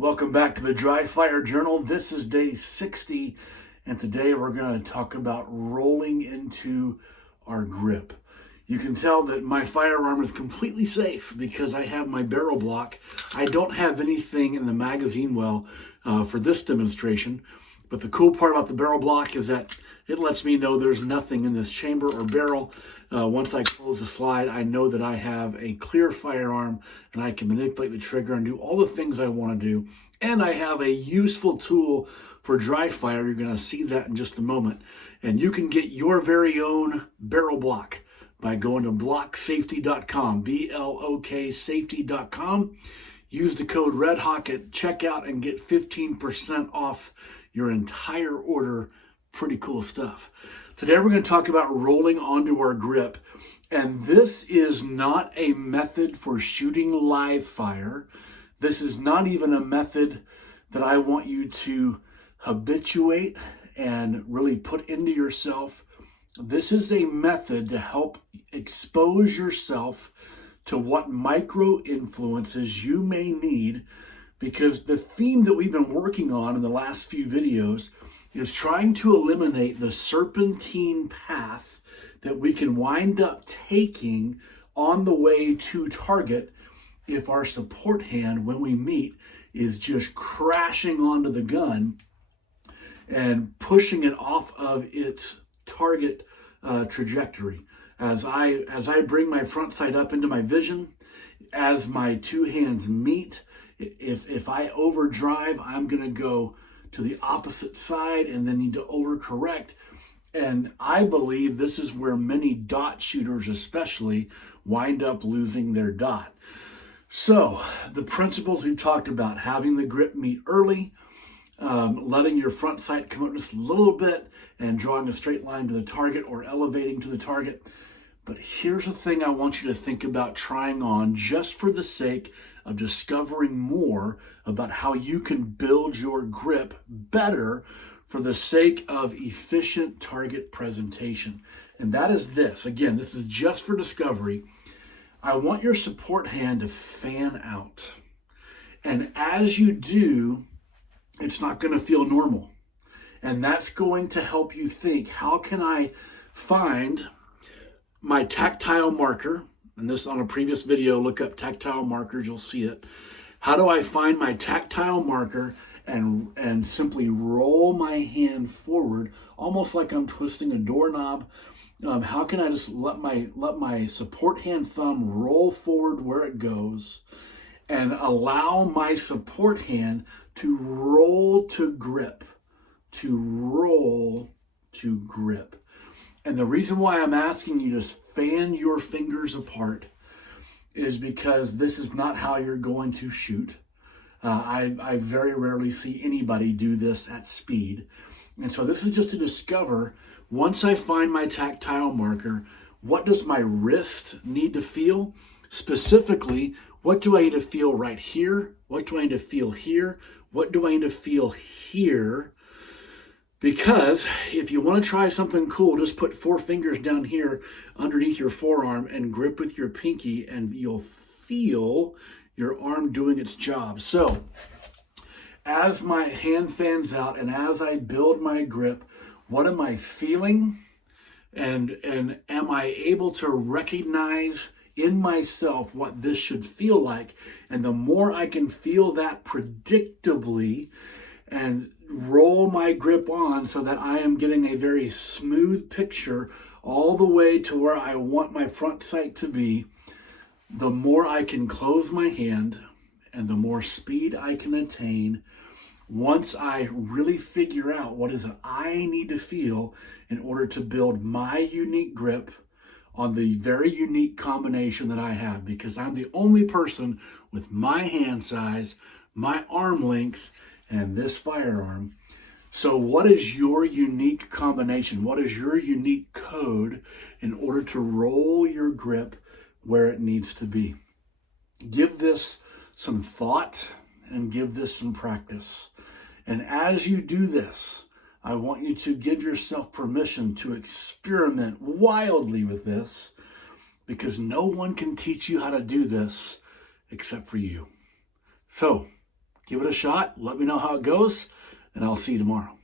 Welcome back to the Dry Fire Journal. This is day 60, and today we're going to talk about rolling into our grip. You can tell that my firearm is completely safe because I have my barrel block. I don't have anything in the magazine well for this demonstration, but the cool part about the barrel block is that it lets me know there's nothing in this chamber or barrel. Once I close the slide, I know that I have a clear firearm and I can manipulate the trigger and do all the things I want to do. And I have a useful tool for dry fire. You're going to see that in just a moment. And you can get your very own barrel block by going to blocksafety.com, B-L-O-K safety.com. Use the code REDHAWK at checkout and get 15% off your entire order. Pretty cool stuff. Today we're going to talk about rolling onto our grip. And this is not a method for shooting live fire. This is not even a method that I want you to habituate and really put into yourself. This is a method to help expose yourself to what micro influences you may need, because the theme that we've been working on in the last few videos is trying to eliminate the serpentine path that we can wind up taking on the way to target if our support hand, when we meet, is just crashing onto the gun and pushing it off of its target trajectory. As I bring my front sight up into my vision, as my two hands meet, if I overdrive, I'm going to go to the opposite side and then need to overcorrect. And I believe this is where many dot shooters especially wind up losing their dot. So the principles we've talked about: having the grip meet early, letting your front sight come up just a little bit and drawing a straight line to the target or elevating to the target. But here's the thing I want you to think about trying on, just for the sake of discovering more about how you can build your grip better for the sake of efficient target presentation. And that is this. Again, this is just for discovery. I want your support hand to fan out. And as you do, it's not going to feel normal. And that's going to help you think, how can I find my tactile marker? And this, on a previous video, look up tactile markers, you'll see it. How do I find my tactile marker and simply roll my hand forward, almost like I'm twisting a doorknob? How can I just let my support hand thumb roll forward where it goes and allow my support hand to roll to grip, to roll to grip? And the reason why I'm asking you to fan your fingers apart is because this is not how you're going to shoot. I very rarely see anybody do this at speed. And so this is just to discover, once I find my tactile marker, what does my wrist need to feel? Specifically, what do I need to feel right here? What do I need to feel here? What do I need to feel here? Because if you want to try something cool, just put 4 fingers down here underneath your forearm and grip with your pinky, and you'll feel your arm doing its job. So as my hand fans out and as I build my grip, what am I feeling? And am I able to recognize in myself what this should feel like? And the more I can feel that predictably and roll my grip on so that I am getting a very smooth picture all the way to where I want my front sight to be, the more I can close my hand and the more speed I can attain once I really figure out what is it I need to feel in order to build my unique grip on the very unique combination that I have, because I'm the only person with my hand size, my arm length, and this firearm. So what is your unique combination? What is your unique code in order to roll your grip where it needs to be? Give this some thought and give this some practice. And as you do this, I want you to give yourself permission to experiment wildly with this, because no one can teach you how to do this except for you. So Give it a shot. Let me know how it goes, and I'll see you tomorrow.